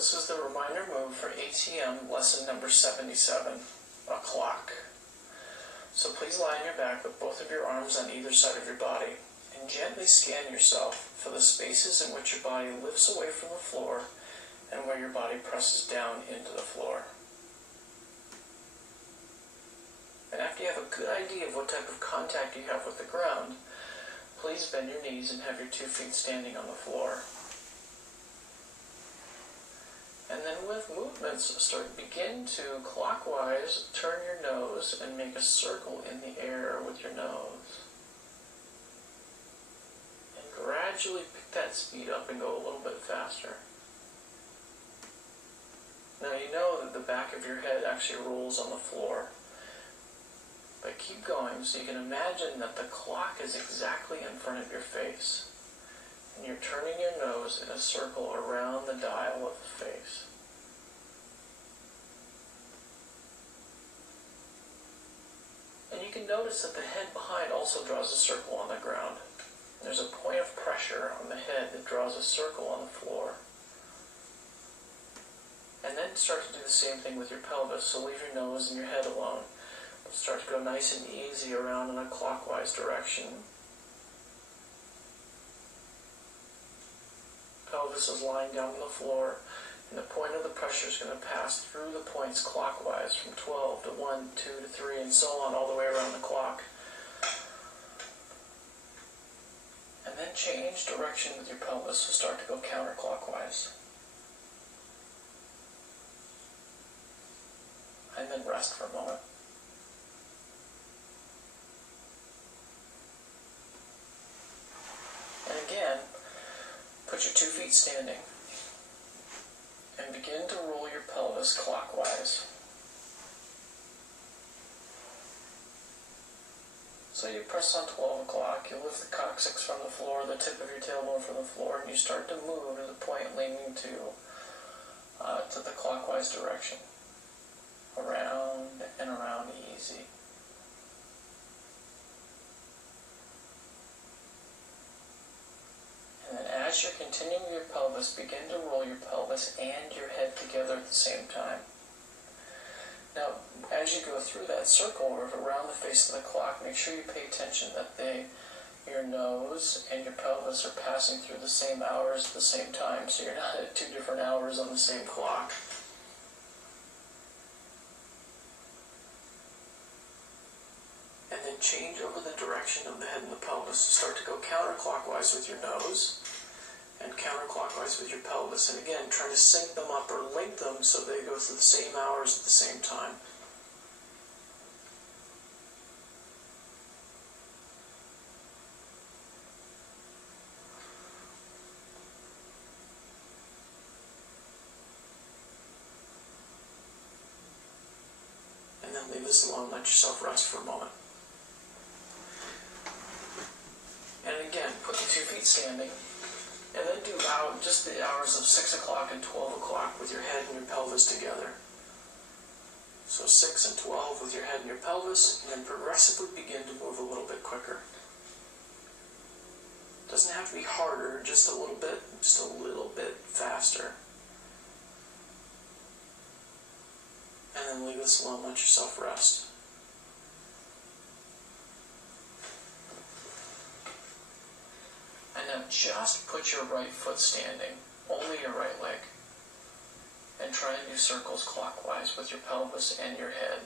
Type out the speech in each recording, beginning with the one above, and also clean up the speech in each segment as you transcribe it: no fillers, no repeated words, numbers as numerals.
This is the reminder move for ATM lesson number 77, a clock. So please lie on your back with both of your arms on either side of your body and gently scan yourself for the spaces in which your body lifts away from the floor and where your body presses down into the floor. And after you have a good idea of what type of contact you have with the ground, please bend your knees and have your 2 feet standing on the floor. And then with movements, begin to clockwise turn your nose and make a circle in the air with your nose. And gradually pick that speed up and go a little bit faster. Now you know that the back of your head actually rolls on the floor. But keep going so you can imagine that the clock is exactly in front of your face. And you're turning your nose in a circle around the dial of the face. And you can notice that the head behind also draws a circle on the ground. There's a point of pressure on the head that draws a circle on the floor. And then start to do the same thing with your pelvis, so leave your nose and your head alone. Start to go nice and easy around in a clockwise direction. Pelvis is lying down on the floor, and the point of the pressure is going to pass through the points clockwise from 12 to 1, 2 to 3, and so on all the way around the clock. And then change direction with your pelvis, so start to go counterclockwise. And then rest for a moment. And again, put your 2 feet standing and begin to roll your pelvis clockwise. So you press on 12 o'clock, you lift the coccyx from the floor, the tip of your tailbone from the floor, and you start to move to the point leaning to the clockwise direction. Around and around easy. And then as you're continuing your pelvis, begin to roll your pelvis and your head together at the same time. Now, as you go through that circle around the face of the clock, make sure you pay attention that your nose and your pelvis are passing through the same hours at the same time, so you're not at 2 different hours on the same clock. And then change over the direction of the head and the pelvis. Start to go counterclockwise with your nose and counterclockwise with your pelvis. And again, try to sync them up or link them so they go through the same hours at the same time. And then leave this alone, let yourself rest for a moment. And again, put the 2 feet standing, and then do just the hours of 6 o'clock and 12 o'clock with your head and your pelvis together. So 6 and 12 with your head and your pelvis, and then progressively begin to move a little bit quicker. Doesn't have to be harder, just a little bit faster. And then leave this alone, let yourself rest. And now just put your right foot standing, only your right leg, and try and do circles clockwise with your pelvis and your head.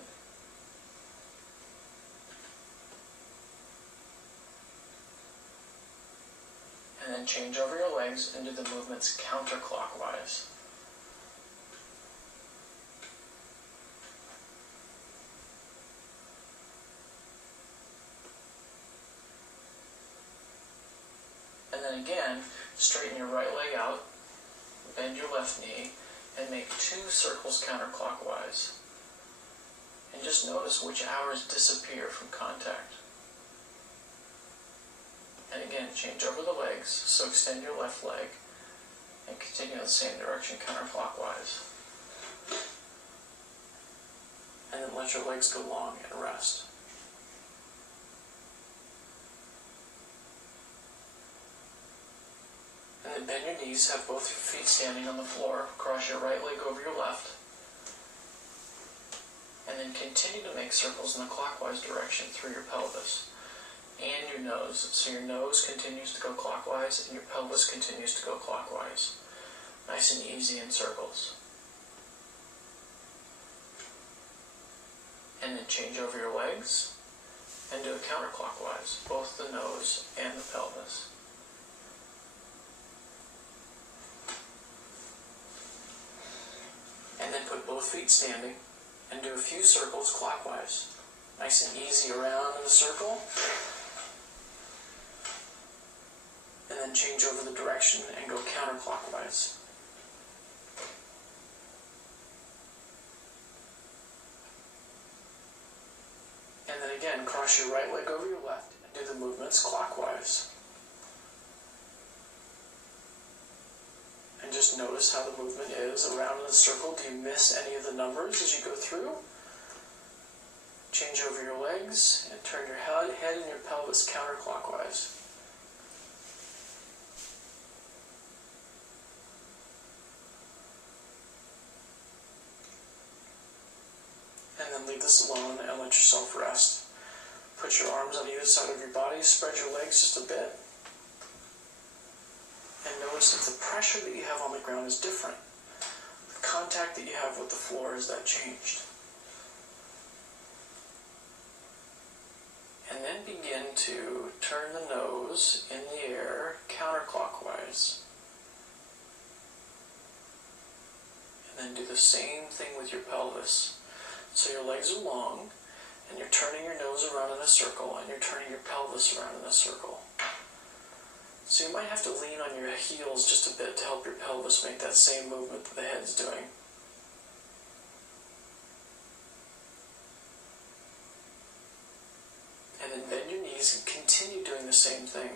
And then change over your legs and do the movements counterclockwise. And then again, straighten your right leg out, bend your left knee, and make 2 circles counterclockwise. And just notice which hours disappear from contact. And again, change over the legs, so extend your left leg, and continue in the same direction counterclockwise. And then let your legs go long and rest. then bend your knees, have both your feet standing on the floor, cross your right leg over your left, and then continue to make circles in the clockwise direction through your pelvis and your nose. So your nose continues to go clockwise and your pelvis continues to go clockwise. Nice and easy in circles. And then change over your legs and do it counterclockwise, both the nose and the pelvis. And then put both feet standing and do a few circles clockwise. Nice and easy around in a circle. And then change over the direction and go counterclockwise. And then again, cross your right leg over your left and do the movements clockwise. And just notice how the movement is around in the circle. Do you miss any of the numbers as you go through? Change over your legs and turn your head and your pelvis counterclockwise. And then leave this alone and let yourself rest. Put your arms on either side of your body, spread your legs just a bit. And notice if the pressure that you have on the ground is different. The contact that you have with the floor, is that changed? And then begin to turn the nose in the air counterclockwise. And then do the same thing with your pelvis. So your legs are long, and you're turning your nose around in a circle, and you're turning your pelvis around in a circle. So you might have to lean on your heels just a bit to help your pelvis make that same movement that the head's doing. And then bend your knees and continue doing the same thing.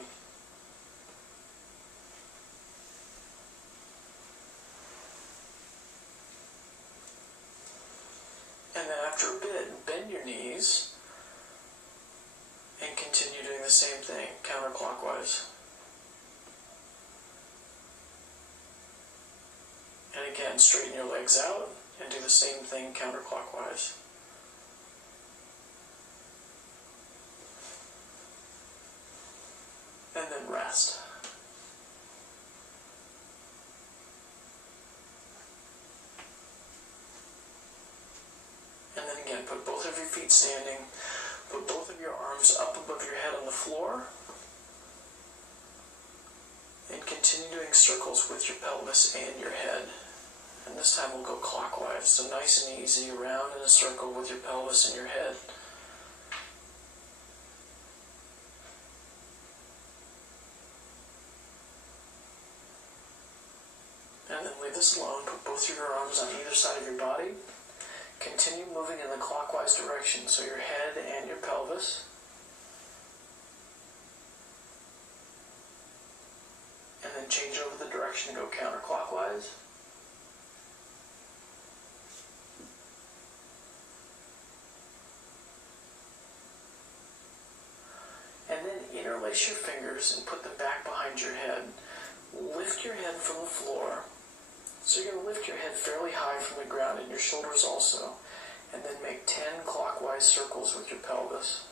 And then after a bit, bend your knees and continue doing the same thing, counterclockwise. And again, straighten your legs out and do the same thing counterclockwise. And then rest. And then again, put both of your feet standing, put both of your arms up above your head on the floor, and continue doing circles with your pelvis and your head. And this time we'll go clockwise, so nice and easy around in a circle with your pelvis and your head. And then leave this alone, put both of your arms on either side of your body. Continue moving in the clockwise direction, so your head and your pelvis. And then change over the direction and go counterclockwise. And then interlace your fingers and put them back behind your head. Lift your head from the floor. So you're going to lift your head fairly high from the ground and your shoulders also. And then make 10 clockwise circles with your pelvis.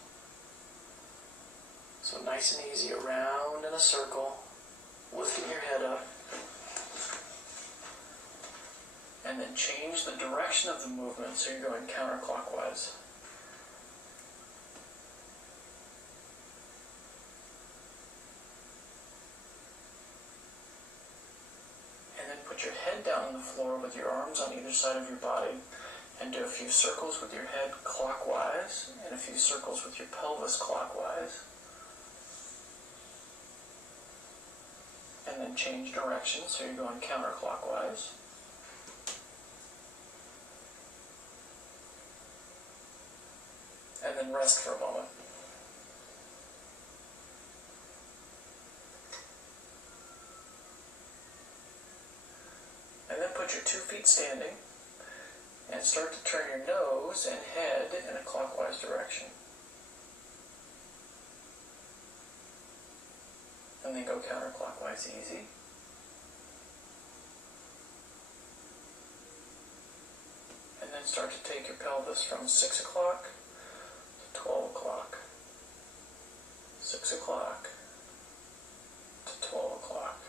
So nice and easy around in a circle, lifting your head up. And then change the direction of the movement so you're going counterclockwise. Put your head down on the floor with your arms on either side of your body and do a few circles with your head clockwise and a few circles with your pelvis clockwise. And then change direction so you're going counterclockwise. And then rest for a moment. And then put your 2 feet standing and start to turn your nose and head in a clockwise direction. And then go counterclockwise easy. and start to take your pelvis from 6 o'clock to 12 o'clock. 6 o'clock to 12 o'clock.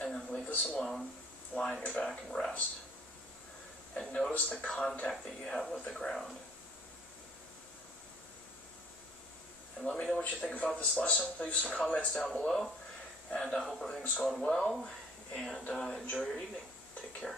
And then leave this alone, lie on your back and rest. And notice the contact that you have with the ground. And let me know what you think about this lesson. Leave some comments down below. And I hope everything's going well. And enjoy your evening. Take care.